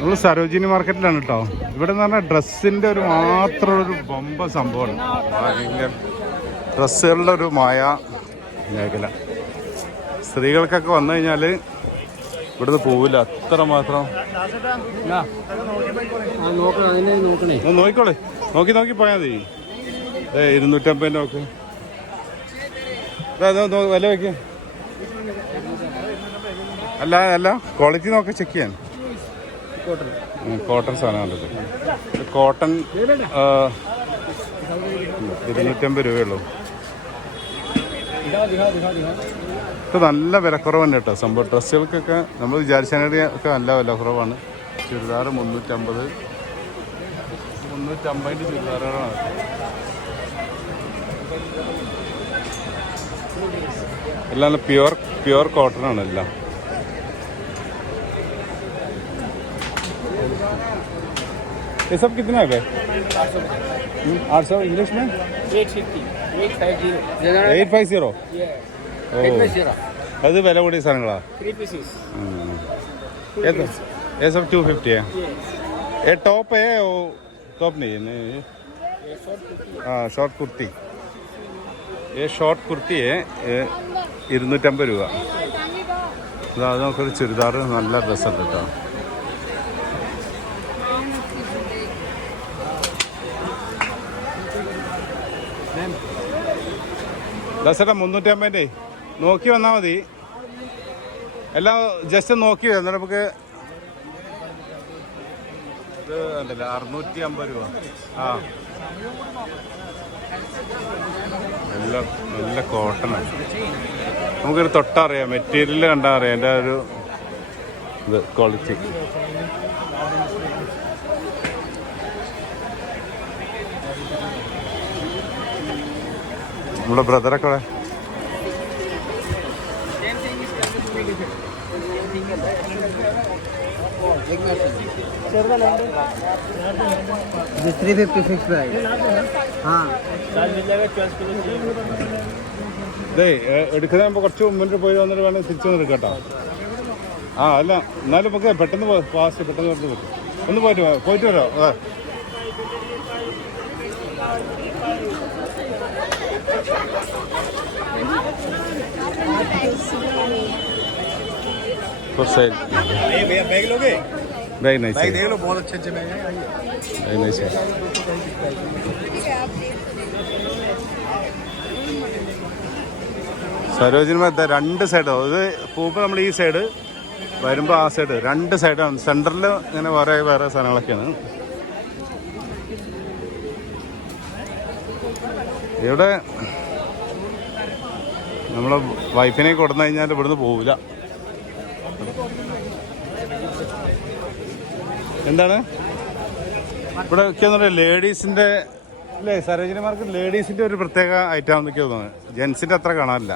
നമ്മൾ സരോജിനി മാർക്കറ്റിലാണ് കേട്ടോ. ഇവിടെ എന്ന് പറഞ്ഞാൽ ഡ്രസ്സിന്റെ ഒരു മാത്രം ഒരു ബൊമ്പ സംഭവമാണ്. ഭയങ്കര ഡ്രസ്സുകളുടെ ഒരു മായ മേഖല. സ്ത്രീകൾക്കൊക്കെ വന്നു കഴിഞ്ഞാൽ ഇവിടുന്ന് പോവില്ല. അത്ര മാത്രം. നോക്കിക്കോളെ. നോക്കി നോക്കി പോയാൽ മതി. അതെ ഇരുന്നൂറ്റമ്പതിന്റെ നോക്ക് ദാ, ദാ, ദാ, വില വയ്ക്ക അല്ല അല്ല ക്വാളിറ്റി നോക്കി ചെക്ക് ചെയ്യാൻ. കോട്ടൺ. സാധനമാണത് കോട്ടൺ ഇരുന്നൂറ്റമ്പത് രൂപയുള്ളൂ. ഇത് നല്ല വിലക്കുറവ് തന്നെ കേട്ടോ. സംഭവം ഡ്രസ്സുകൾക്കൊക്കെ നമ്മൾ വിചാരിച്ചതിനൊക്കെ ഒക്കെ നല്ല വിലക്കുറവാണ്. ചുരിദാർ മുന്നൂറ്റമ്പത്. മുന്നൂറ്റമ്പതിന്റെ ചുരിദാറുകളാണ്. എല്ലാം പ്യുവർ പ്യുവർ കോട്ടൺ ആണ് എല്ലാം. ये सब कितना है भाई आठ सौ इंग्लिश में eight fifty eight five zero eight five zero कितना जीरो അത് വില കൂടിയ സാധനങ്ങളാ थ्री पीसेस हम्म। ये तो ये सब टू फिफ्टी है ये टॉप है वो टॉप नहीं है नहीं हाँ ഷോർട്ട് കുർത്തി ഏ ഷോർട്ട് കുർത്തി ഇരുന്നൂറ്റമ്പത് രൂപ ഇത് അത് നമുക്കൊരു ചുരിദാർ നല്ല ഡ്രസ്സുണ്ട് കേട്ടോ ദസറ മുന്നൂറ്റമ്പതിന്റെ നോക്കി വന്നാൽ മതി. എല്ലാം ജസ്റ്റ് നോക്കി എന്നിട്ട് നമുക്ക് അറുന്നൂറ്റി അമ്പത് രൂപ. ആ. നല്ല നല്ല കോട്ടൺ നമുക്കൊരു തൊട്ടറിയാം. മെറ്റീരിയൽ കണ്ടാൽ അറിയാം. എന്റെ ഒരു ഇത് ക്വാളിറ്റി നമ്മുടെ ബ്രദറൊക്കെ ഇവിടെ थ्री फिफ्टी सिक्स हाँ ഇതേ എടുക്കുന്നതിന് കുറച്ച് മുന്നിട്ട് പോയി വന്നിട്ട് വേണമെങ്കിൽ തിരിച്ചു വന്ന് എടുക്കാം കേട്ടോ ആ അല്ല എന്നാലും നമുക്ക് പെട്ടെന്ന് ഫാസ്റ്റ് പെട്ടെന്ന് പെട്ടെന്ന് പറ്റും ഒന്ന് പോയിട്ട് വാ, പോയിട്ട് വരാം അതെ For sale. बैग लोगे Very nice. बैग है. देख लो बहुत अच्छे अच्छे बैग हैं आइए Very nice. है. സരോജിനി മറ്റേ രണ്ട് സൈഡോ ഇത് പോകുമ്പോൾ നമ്മൾ ഈ സൈഡ് വരുമ്പോൾ ആ സൈഡ് രണ്ട് സൈഡാണ് സെൻറ്ററിൽ ഇങ്ങനെ വേറെ വേറെ സാധനങ്ങളൊക്കെയാണ് ഇവിടെ നമ്മളെ വൈഫിനെ കൊടുന്നു കഴിഞ്ഞാൽ ഇവിടുന്ന് പോവില്ല എന്താണ്? ഇവിടെ ഒക്കെ ലേഡീസിന്റെ അല്ലേ സരോജിനി മാർക്കറ്റ് ഒരു പ്രത്യേക ഐറ്റം എന്നൊക്കെ തോന്നുന്നത് ജെൻസിന്റെ അത്ര കാണാനില്ല.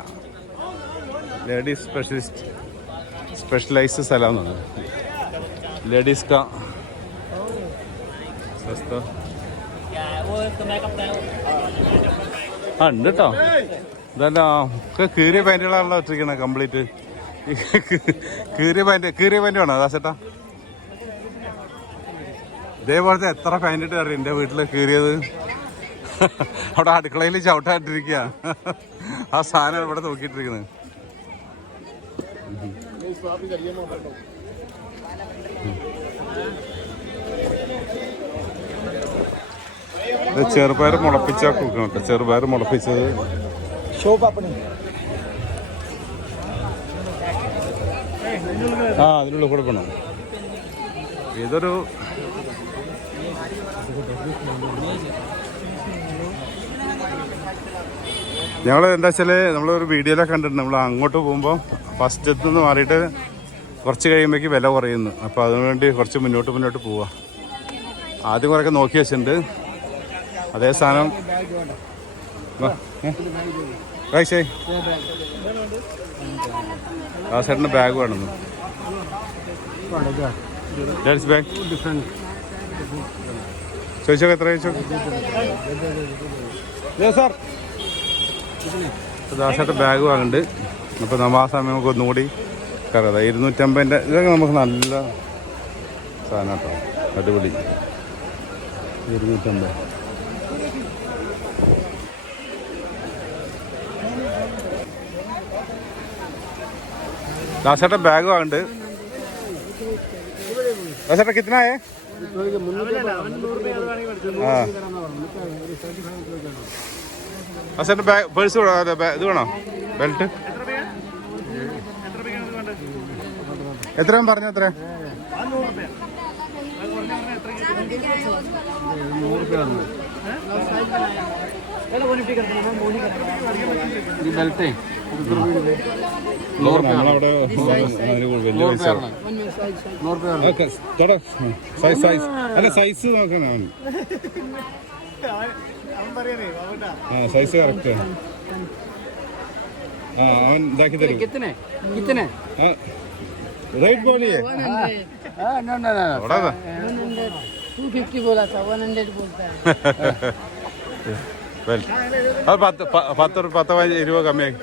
ലേഡീസ് സ്പെഷ്യലിസ്റ്റ് സ്പെഷ്യലൈസ് സ്ഥലം ലേഡീസ് കാ ആ ഉണ്ട് കേട്ടോ ഇതല്ല കീറിയ പാന്റുകളാണല്ലോ വെച്ചിരിക്കണേ കംപ്ലീറ്റ് കീറിയ പാന്റ് കീറിയ പാന്റ് വേണോ ദാസേട്ടാ? ഇതേപോലത്തെ എത്ര പാന്റ് ഇട്ട് അറിയാം എന്റെ വീട്ടിൽ കീറിയത്? അവിടെ അടുക്കളയിൽ ചവിട്ടായിട്ടിരിക്കുക ആ സാധനം ഇവിടെ നോക്കിയിട്ടിരിക്കുന്നത് ചെറുപയർ മുളപ്പിച്ചാൽ കൊടുക്കണം കേട്ടോ ചെറുപയർ മുളപ്പിച്ചത്. ഷോപ്പ് അപ്പണി ആ അതിനുള്ള കൊടുക്കണം ഇതൊരു ഞങ്ങൾ എന്താ വെച്ചാൽ നമ്മളൊരു വീഡിയോയിലൊക്കെ കണ്ടിട്ടുണ്ട് നമ്മൾ അങ്ങോട്ട് പോകുമ്പോൾ ഫസ്റ്റ് നിന്ന് മാറിയിട്ട് കുറച്ച് കഴിയുമ്പോഴേക്ക് വില കുറയുന്നു. അപ്പോൾ അതിനുവേണ്ടി കുറച്ച് മുന്നോട്ട് മുന്നോട്ട് പോവുക ആദ്യം കുറേയൊക്കെ നോക്കി വെച്ചിട്ടുണ്ട്. അതേ സാധനം കഴിച്ചേ ആ ചേട്ടന്റെ ബാഗ് വേണമെന്ന് ബാഗ് ചോദിച്ചോ എത്ര ചോദിച്ചോ? സാർ ദാസേട്ടൻ ബാഗ് വാങ്ങുന്നുണ്ട് അപ്പോൾ നമ്മൾ ആ സമയം നമുക്ക് ഒന്നുകൂടി കയറാം. ഇരുന്നൂറ്റമ്പതിന്റെ ഇതൊക്കെ നമുക്ക് നല്ല സാധനം കേട്ടോ. അടിപൊളി. ഇരുന്നൂറ്റമ്പത്. ദാസേട്ടൻ ബാഗ് വാങ്ങണ്ട്. ദാസേട്ട കിത്തനായേ ദാസേട്ട ബാഗ് പേഴ്സ് ഇത് വേണോ? ബെൽറ്റ് എത്രയും പറഞ്ഞു എത്ര നൂറ് ഓക്കെ ചേട്ടാ സൈസ് സൈസ് അല്ല സൈസ് നോക്കണം അവൻ ആ സൈസ് കറക്റ്റ് ആ അവൻ ഇതാക്കി തരും कितने कितने ആ റേറ്റ് ബോളിയേ हाँ ना ना ना അവിടെ टू फिफ्टी बोला था वन हंड्रेड बोलता है വെൽ അത് പത്ത് പത്ത് പത്ത് ഇരുപത് കമ്മിയാക്കി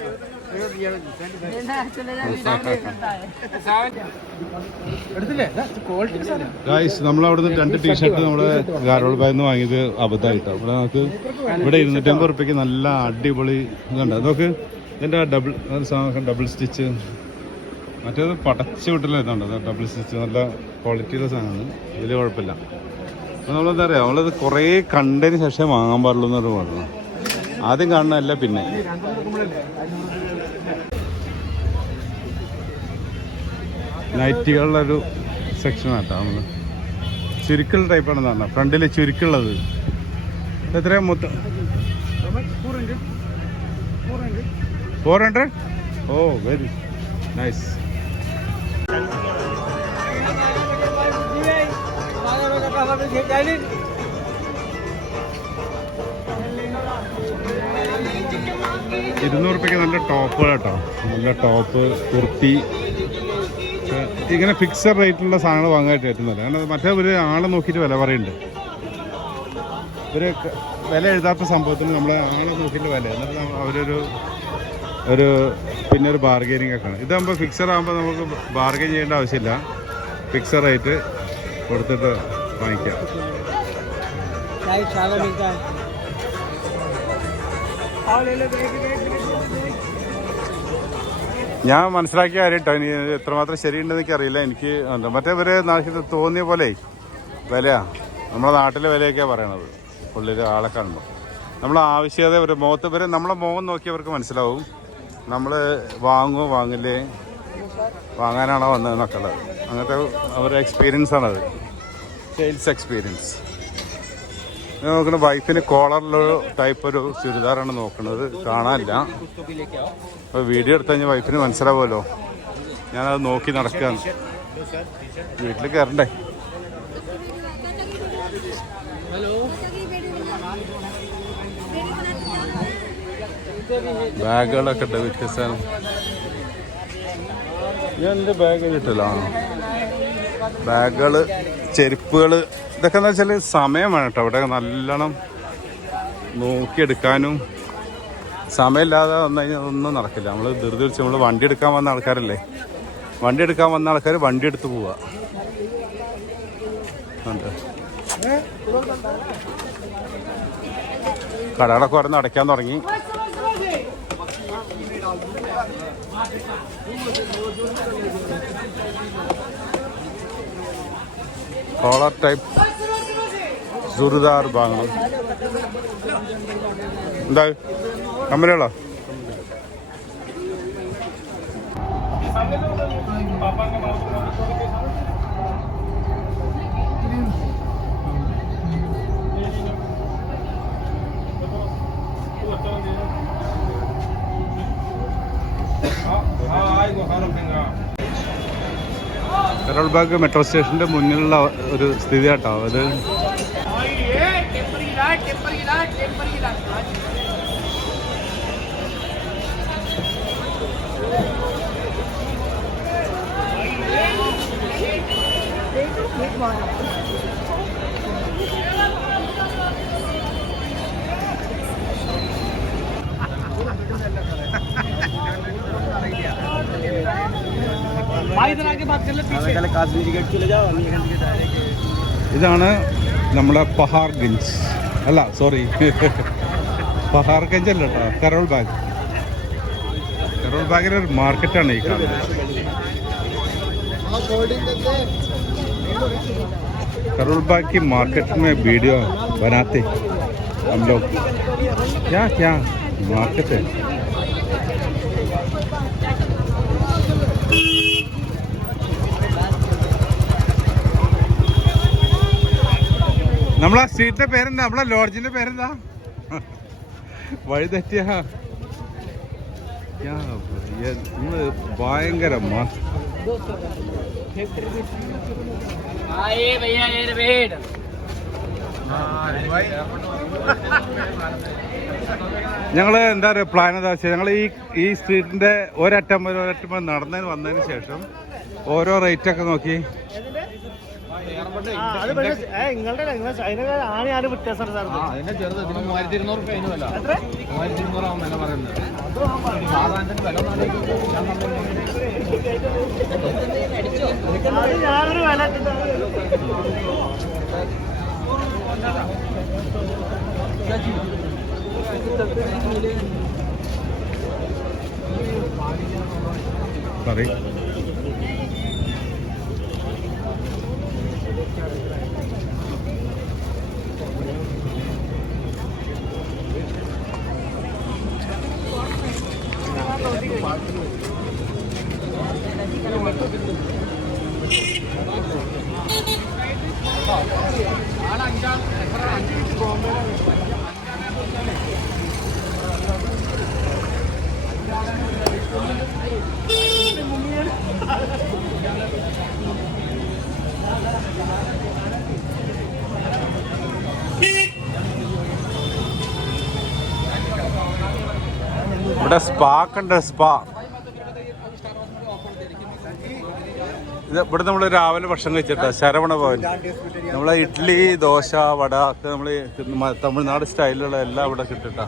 ഗായ്സ് നമ്മളവിടുന്ന് രണ്ട് ടീഷർട്ട് നമ്മുടെ ഗാരോൾ ബായിൽ വാങ്ങിയത് അബദ്ധമായിട്ടാണ് ഇവിടെ നമുക്ക് ഇവിടെ ഇരുന്നൂറ്റമ്പത് റുപ്യക്ക് നല്ല അടിപൊളി ഇതുണ്ട്. അതൊക്കെ ഇതിന്റെ ഡബിൾ സാധനം ഡബിൾ സ്റ്റിച്ച് മറ്റേത് പടച്ചു വിട്ടില്ല ഇതുണ്ട്. ഡബിൾ സ്റ്റിച്ച് നല്ല ക്വാളിറ്റിയുള്ള സാധനമാണ്. ഇതിൽ കുഴപ്പമില്ല. അപ്പോൾ നമ്മളെന്താ പറയുക നമ്മളത് കുറേ കണ്ടതിന് ശേഷം വാങ്ങാൻ പാടുള്ളൂ എന്നൊരു പറഞ്ഞു ആദ്യം കാണുന്നതല്ല പിന്നെ. നൈറ്റികളുടെ ഒരു സെക്ഷൻ ആട്ടോ നമ്മൾ ചുരുക്കുള്ള ടൈപ്പാണെന്ന് പറഞ്ഞാൽ ഫ്രണ്ടിൽ ചുരുക്കുള്ളത്. എത്രയാ മൊത്തം? Four hundred oh very nice ഇരുന്നൂറ് റുപ്യക്ക് നല്ല ടോപ്പ് കേട്ടോ നല്ല ടോപ്പ് കുർത്തി. ഇങ്ങനെ ഫിക്സഡ് റേറ്റിലുള്ള സാധനങ്ങൾ വാങ്ങാനായിട്ട് പറ്റുന്നില്ല കാരണം മറ്റേ ഒരു ആളെ നോക്കിയിട്ട് വില പറയുന്നുണ്ട് ഒരു വില എഴുതാത്ത സംഭവത്തിന് നമ്മൾ ആളെ നോക്കിയിട്ട് വില. അവരൊരു ഒരു പിന്നെ ഒരു ബാർഗെയിനിങ് ഒക്കെ ആണ്. ഇതാകുമ്പോൾ ഫിക്സഡ് ആകുമ്പോൾ നമുക്ക് ബാർഗെയിൻ ചെയ്യേണ്ട ആവശ്യമില്ല. ഫിക്സഡ് റേറ്റ് കൊടുത്തിട്ട് വാങ്ങിക്കാം. ഞാൻ മനസ്സിലാക്കിയ കാര്യം കേട്ടോ എനിക്ക് എത്രമാത്രം ശരിയുണ്ടെന്ന് എനിക്കറിയില്ല. എനിക്ക് മറ്റേ ഇവർ നാശത്ത് തോന്നിയ പോലെ വില നമ്മുടെ നാട്ടിലെ വിലയൊക്കെയാണ് പറയണത്. പുള്ളിയിൽ ആളെ കാണുമ്പോൾ നമ്മളെ ആവശ്യകത ഒരു മുഖത്ത് ഇവർ നമ്മളെ മുഖം നോക്കിയവർക്ക് മനസ്സിലാവും. നമ്മൾ വാങ്ങുമോ വാങ്ങില്ലേ? വാങ്ങാനാണോ വന്നതെന്നൊക്കെ ഉള്ളത്. അങ്ങനത്തെ അവരുടെ എക്സ്പീരിയൻസ് ആണത്. സെയിൽസ് എക്സ്പീരിയൻസ് നോക്കുന്ന വൈഫിന് കോളറിലൊരു ടൈപ്പ് ഒരു ചുരിദാറാണ് നോക്കുന്നത് കാണാനില്ല. അപ്പോൾ വീഡിയോ എടുത്തു കഴിഞ്ഞാൽ വൈഫിന് മനസ്സിലാവുമല്ലോ. ഞാനത് നോക്കി നടക്കുകയാണ് വീട്ടിൽ കയറണ്ടേ ബാഗുകളൊക്കെ ഉണ്ട് വ്യത്യസ്ത. ഞാൻ എന്റെ ബാഗ് കിട്ടില്ല ബാഗുകൾ ചെരുപ്പുകൾ ഇതൊക്കെ എന്താ വെച്ചാൽ സമയം വേണം കേട്ടോ. അവിടെ നല്ലോണം നോക്കിയെടുക്കാനും സമയമില്ലാതെ വന്നു കഴിഞ്ഞാൽ അതൊന്നും നടക്കില്ല. നമ്മൾ ധൃതി വെച്ച് നമ്മൾ വണ്ടി എടുക്കാൻ വന്ന ആൾക്കാരല്ലേ? വണ്ടി എടുക്കാൻ വന്ന ആൾക്കാർ വണ്ടി എടുത്ത് പോവുക കടകളൊക്കെ പറഞ്ഞ് അടയ്ക്കാൻ തുടങ്ങി. കോളർ ടൈപ്പ് ചുരിദാർ വാങ്ങണം എന്താ? കമ്പനികളോ? കരോൾ ബാഗ് മെട്രോ സ്റ്റേഷന്റെ മുന്നിലുള്ള ഒരു സ്ഥിതി കേട്ടോ അത് भाई डायरेक्ट ഇതാണ് നമ്മളെ പഹാർഗഞ്ച് അല്ല സോറി പഹാർഗഞ്ച് അല്ല കേട്ടോ കരോൾ ബാഗ് കരോൾ ബാഗിലെ ഒരു മാർക്കറ്റാണ് ഈ കാണുന്നത് करोल बाग की मार्केट में वीडियो बनाते हम लोग क्या क्या मार्केट है നമ്മളാ സ്ട്രീറ്റിന്റെ പേരെന്താ? നമ്മളെ ലോഡ്ജിന്റെ പേരെന്താ? വഴി തെറ്റിയാ ഭയങ്കര ഞങ്ങൾ എന്താ പറയുക പ്ലാൻ എന്താ വെച്ചാൽ ഞങ്ങൾ ഈ ഈ സ്ട്രീറ്റിന്റെ ഒരറ്റം ഒരറ്റം നടന്നതിന് വന്നതിന് ശേഷം ഓരോ റേറ്റൊക്കെ നോക്കി. അത് പക്ഷേ നിങ്ങളുടെ അതിനൊക്കെ ആണ് ആരും വ്യത്യാസം സാർ അതിന്റെ ചെറുത് ഇതിന് മൂവായിരത്തി ഇരുന്നൂറ് അതിന് വില മൂവായിരത്തി ഇരുന്നൂറാവും വില പറയുന്നത്. സാധാരണ വില അത് ഞാനൊരു വില സോറി ഇവിടെ സ്പാ കണ്ട സ്പാ. ഇത് ഇവിടെ നമ്മൾ രാവിലെ ഭക്ഷണം കഴിച്ചിട്ടാ ശരവണ ഭവൻ. നമ്മളെ ഇഡ്ഡലി ദോശ വട ഒക്കെ നമ്മൾ തമിഴ്നാട് സ്റ്റൈലുള്ള എല്ലാം ഇവിടെ കിട്ടിട്ടാ.